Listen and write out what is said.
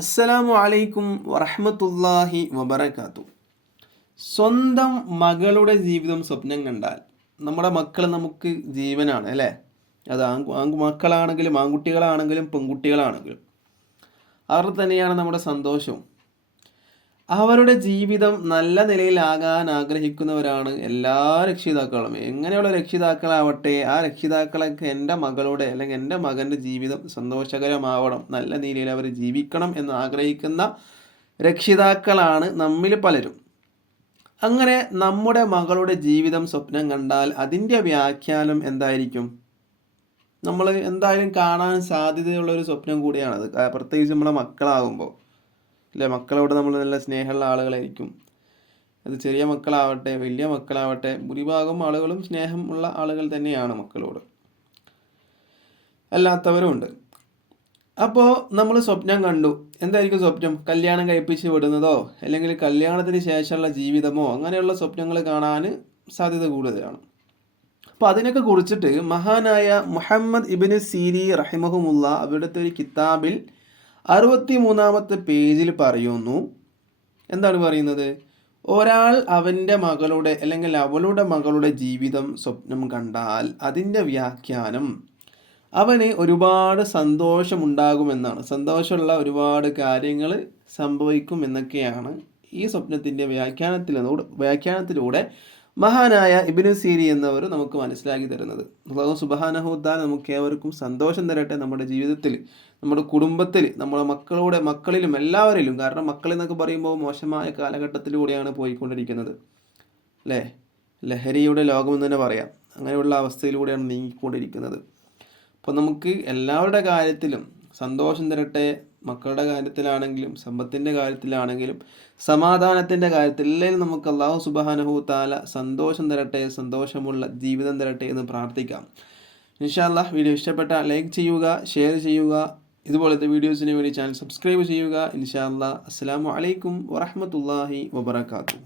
അസ്സലാമു അലൈക്കും വറഹ്മത്തുള്ളാഹി വബറകാതുഹു. സ്വന്തം മകളുടെ ജീവിതം സ്വപ്നം കണ്ടാൽ നമ്മുടെ മക്കൾ നമുക്ക് ജീവനാണ് അല്ലേ? അത് മക്കളാണെങ്കിലും ആൺകുട്ടികളാണെങ്കിലും പെൺകുട്ടികളാണെങ്കിലും അവർ തന്നെയാണ് നമ്മുടെ സന്തോഷവും. അവരുടെ ജീവിതം നല്ല നിലയിലാകാൻ ആഗ്രഹിക്കുന്നവരാണ് എല്ലാ രക്ഷിതാക്കളും. എങ്ങനെയുള്ള രക്ഷിതാക്കളാവട്ടെ, ആ രക്ഷിതാക്കളൊക്കെ എൻ്റെ മകളുടെ അല്ലെങ്കിൽ എൻ്റെ മകൻ്റെ ജീവിതം സന്തോഷകരമാവണം, നല്ല നിലയിൽ അവർ ജീവിക്കണം എന്ന് ആഗ്രഹിക്കുന്ന രക്ഷിതാക്കളാണ് നമ്മിൽ പലരും. അങ്ങനെ നമ്മുടെ മകളുടെ ജീവിതം സ്വപ്നം കണ്ടാൽ അതിൻ്റെ വ്യാഖ്യാനം എന്തായിരിക്കും? നമ്മൾ എന്തായാലും കാണാൻ സാധ്യതയുള്ള ഒരു സ്വപ്നം കൂടിയാണത്. പ്രത്യേകിച്ച് നമ്മുടെ മക്കളാകുമ്പോൾ അല്ലേ? മക്കളോട് നമ്മൾ നല്ല സ്നേഹമുള്ള ആളുകളായിരിക്കും. അത് ചെറിയ മക്കളാവട്ടെ വലിയ മക്കളാവട്ടെ ഭൂരിഭാഗം ആളുകളും സ്നേഹം ഉള്ള ആളുകൾ തന്നെയാണ് മക്കളോട്. അല്ലാത്തവരും ഉണ്ട്. അപ്പോൾ നമ്മൾ സ്വപ്നം കണ്ടു. എന്തായിരിക്കും സ്വപ്നം? കല്യാണം കഴിപ്പിച്ച് വിടുന്നതോ അല്ലെങ്കിൽ കല്യാണത്തിന് ശേഷമുള്ള ജീവിതമോ അങ്ങനെയുള്ള സ്വപ്നങ്ങൾ കാണാൻ സാധ്യത കൂടുതലാണ്. അപ്പോൾ അതിനൊക്കെ കുറിച്ചിട്ട് മഹാനായ മുഹമ്മദ് ഇബ്നു സീരി റഹിമഹുമുള്ള അവിടുത്തെ ഒരു കിതാബിൽ 63-ാമത്തെ പേജിൽ പറയുന്നു. എന്താണ് പറയുന്നത്? ഒരാൾ അവൻ്റെ മകളുടെ അല്ലെങ്കിൽ അവളുടെ മകളുടെ ജീവിതം സ്വപ്നം കണ്ടാൽ അതിൻ്റെ വ്യാഖ്യാനം അവന് ഒരുപാട് സന്തോഷമുണ്ടാകുമെന്നാണ്. സന്തോഷമുള്ള ഒരുപാട് കാര്യങ്ങൾ സംഭവിക്കും എന്നൊക്കെയാണ് ഈ സ്വപ്നത്തിൻ്റെ വ്യാഖ്യാനത്തിലൂടെ മഹാനായ ഇബ്നു സീരി എന്നവർ നമുക്ക് മനസ്സിലാക്കി തരുന്നത്. അല്ലാഹു സുബ്ഹാനഹു വ തആല നമുക്ക് ഏവർക്കും സന്തോഷം തരട്ടെ നമ്മുടെ ജീവിതത്തിൽ, നമ്മുടെ കുടുംബത്തിൽ, നമ്മുടെ മക്കളിലും എല്ലാവരിലും. കാരണം മക്കൾ എന്നൊക്കെ പറയുമ്പോൾ മോശമായ കാലഘട്ടത്തിലൂടെയാണ് പോയിക്കൊണ്ടിരിക്കുന്നത് അല്ലേ? ലഹരിയുടെ ലോകമെന്ന് തന്നെ പറയാം. അങ്ങനെയുള്ള അവസ്ഥയിലൂടെയാണ് നീങ്ങിക്കൊണ്ടിരിക്കുന്നത്. അപ്പോൾ നമുക്ക് എല്ലാവരുടെ കാര്യത്തിലും സന്തോഷം തരട്ടെ. മക്കളുടെ കാര്യത്തിലാണെങ്കിലും സമ്പത്തിൻ്റെ കാര്യത്തിലാണെങ്കിലും സമാധാനത്തിൻ്റെ കാര്യത്തിൽ എല്ലാം നമുക്ക് അല്ലാഹു സുബ്ഹാനഹു വ തആല സന്തോഷം തരട്ടെ, സന്തോഷമുള്ള ജീവിതം തരട്ടെ എന്ന് പ്രാർത്ഥിക്കാം. ഇൻഷാ അല്ലാഹ് വീഡിയോ ഇഷ്ടപ്പെട്ടാൽ ലൈക്ക് ചെയ്യുക, ഷെയർ ചെയ്യുക. ഇതുപോലത്തെ വീഡിയോസിന് വേണ്ടി ചാനൽ സബ്സ്ക്രൈബ് ചെയ്യുക. ഇൻഷാ അല്ലാഹ്. അസ്സലാമു അലൈക്കും വറഹ്മത്തുള്ളാഹി വബറകാതുഹു.